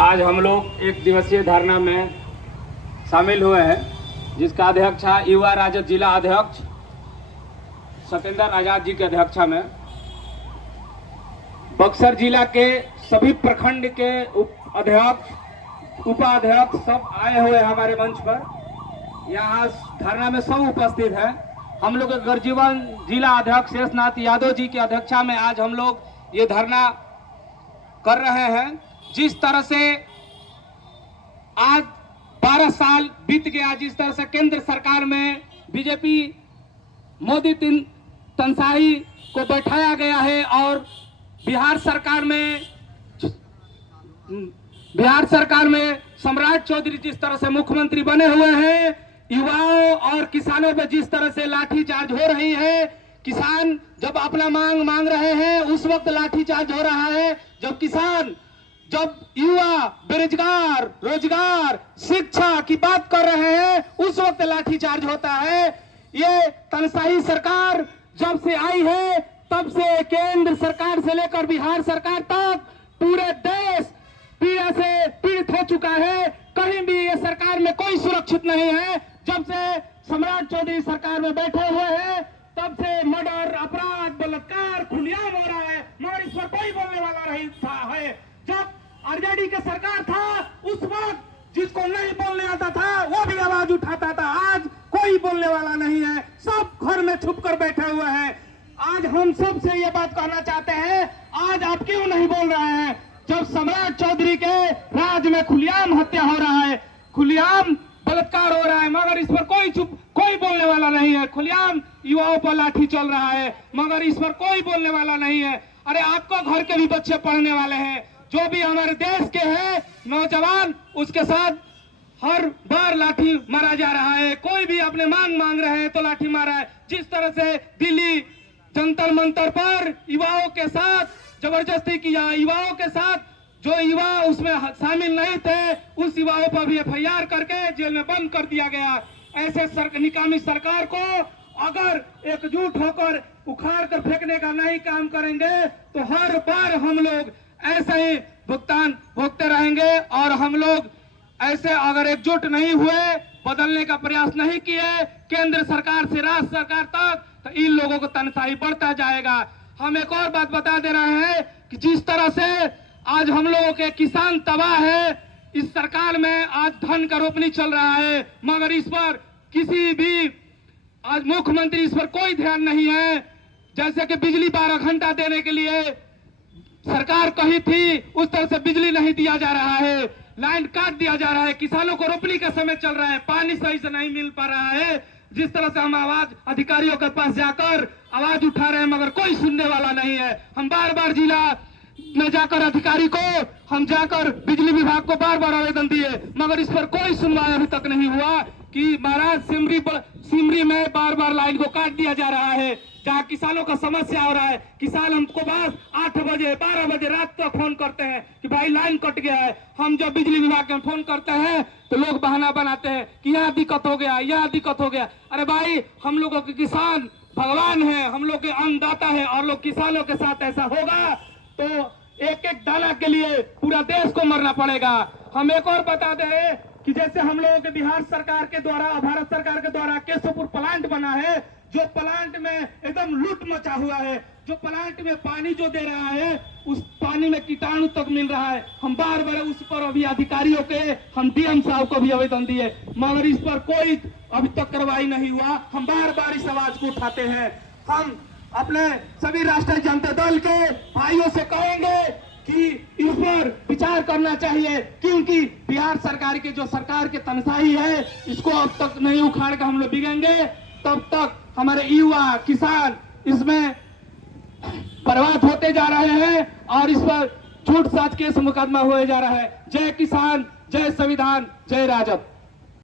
आज हम लोग एक दिवसीय धरना में शामिल हुए हैं, जिसका अध्यक्ष है युवा राजद जिला अध्यक्ष सत्येंद्र आजाद जी की अध्यक्षता में। बक्सर जिला के सभी प्रखंड के अध्यक्ष उपाध्यक्ष सब आए हुए हैं हमारे मंच पर। यहाँ धरना में सब उपस्थित हैं। हम लोग के गर्जीवन जिला अध्यक्ष शेषनाथ यादव जी की अध्यक्षता में आज हम लोग ये धरना कर रहे हैं। जिस तरह से आज 12 साल बीत गया, जिस तरह से केंद्र सरकार में बीजेपी मोदी तनसाही को बैठाया गया है और बिहार सरकार में सम्राट चौधरी जिस तरह से मुख्यमंत्री बने हुए हैं, युवाओं और किसानों पे जिस तरह से लाठीचार्ज हो रही है। किसान जब अपना मांग रहे हैं उस वक्त लाठीचार्ज हो रहा है, जब युवा बेरोजगार, रोजगार, शिक्षा की बात कर रहे हैं उस वक्त लाठीचार्ज होता है। ये तनसाही सरकार जब से आई है तब से केंद्र सरकार से लेकर बिहार सरकार तक पूरे देश पीड़ा से पीड़ित हो चुका है। कहीं भी ये सरकार में कोई सुरक्षित नहीं है। जब से सम्राट चौधरी सरकार में बैठे हुए हैं तब से मर्डर, अपराध, बलात्कार खुलेआम हो रहा है, मगर इस पर कोई बोलने वाला नहीं था। जब आरजेडी का सरकार था उस वक्त जिसको नहीं बोलने आता था वो भी आवाज उठाता था। आज कोई बोलने वाला नहीं है, सब घर में छुप कर बैठे हुए हैं। आज हम सब से ये बात कहना चाहते हैं, आज आप क्यों नहीं बोल रहे हैं? जब सम्राट चौधरी के राज में खुलेआम हत्या हो रहा है, खुलेआम बलात्कार हो रहा है, मगर इस पर कोई बोलने वाला नहीं है। खुलेआम युवाओं पर लाठी चल रहा है मगर इस पर कोई बोलने वाला नहीं है। अरे आपको घर के भी बच्चे पढ़ने वाले हैं, जो भी हमारे देश के हैं नौजवान, उसके साथ हर बार लाठी मारा जा रहा है। कोई भी अपने मांग रहे हैं तो लाठी मारा है। जिस तरह से दिल्ली जंतर मंतर पर युवाओं के साथ जबरदस्ती किया, युवाओं के साथ जो युवा उसमें शामिल नहीं थे उस युवाओं पर भी एफआईआर करके जेल में बंद कर दिया गया। ऐसे निकामी सरकार को अगर एकजुट होकर उखाड़ कर फेंकने का नहीं काम करेंगे तो हर बार हम लोग ऐसे ही भुगतान भोगते रहेंगे। और हम लोग ऐसे अगर एकजुट नहीं हुए, बदलने का प्रयास नहीं किए केंद्र सरकार से राज्य सरकार तक, तो इन लोगों को तनसाही बढ़ता जाएगा। हम एक और बात बता दे रहे हैं कि जिस तरह से आज हम लोगों के किसान तबाह है, इस सरकार में आज धन का रोपनी चल रहा है मगर इस पर किसी भी आज मुख्यमंत्री इस पर कोई ध्यान नहीं है। जैसे कि बिजली 12 घंटा देने के लिए सरकार कही थी उस तरह से बिजली नहीं दिया जा रहा है, लाइन काट दिया जा रहा है। किसानों को रोपनी का समय चल रहा है, पानी सही से नहीं मिल पा रहा है। जिस तरह से हम आवाज अधिकारियों के पास जाकर आवाज उठा रहे हैं मगर कोई सुनने वाला नहीं है। हम बार जिला में जाकर अधिकारी को हम जाकर बिजली विभाग को बार आवेदन दिए मगर इस पर कोई सुनवाई अभी तक नहीं हुआ कि महाराज सिमरी में बार लाइन को काट दिया जा रहा है, जहाँ किसानों का समस्या हो रहा है। किसान हमको बस 8 बजे 12 बजे रात तक फोन करते हैं कि भाई लाइन कट गया है। हम जब बिजली विभाग में फोन करते हैं तो लोग बहाना बनाते हैं कि यहाँ दिक्कत हो गया, यहाँ दिक्कत हो गया। अरे भाई, हम लोगों के किसान भगवान है, हम लोग के अन्नदाता है और लोग किसानों के साथ ऐसा होगा तो एक दाना के लिए पूरा देश को मरना पड़ेगा। हम एक और बता दें कि जैसे हम लोगों के बिहार सरकार के द्वारा, भारत सरकार के द्वारा केशवपुर प्लांट बना है, जो प्लांट में एकदम लूट मचा हुआ है, जो प्लांट में पानी जो दे रहा है उस पानी में कीटाणु तक मिल रहा है। हम बार उस पर अभी अधिकारियों के, हम डीएम साहब को भी आवेदन दिए मगर इस पर कोई अभी तक कार्रवाई नहीं हुआ। हम बार इस आवाज को उठाते हैं। हम अपने सभी राष्ट्रीय जनता दल के भाइयों से कहेंगे कि इस पर विचार करना चाहिए, क्योंकि बिहार सरकार की जो सरकार की तनसाही है इसको अब तक नहीं उखाड़ कर हम लोग बिगेंगे तब तक हमारे युवा किसान इसमें बर्बाद होते जा रहे हैं और इस पर झूठ साच केस मुकदमा हुए जा रहा है। जय किसान, जय संविधान, जय राजद।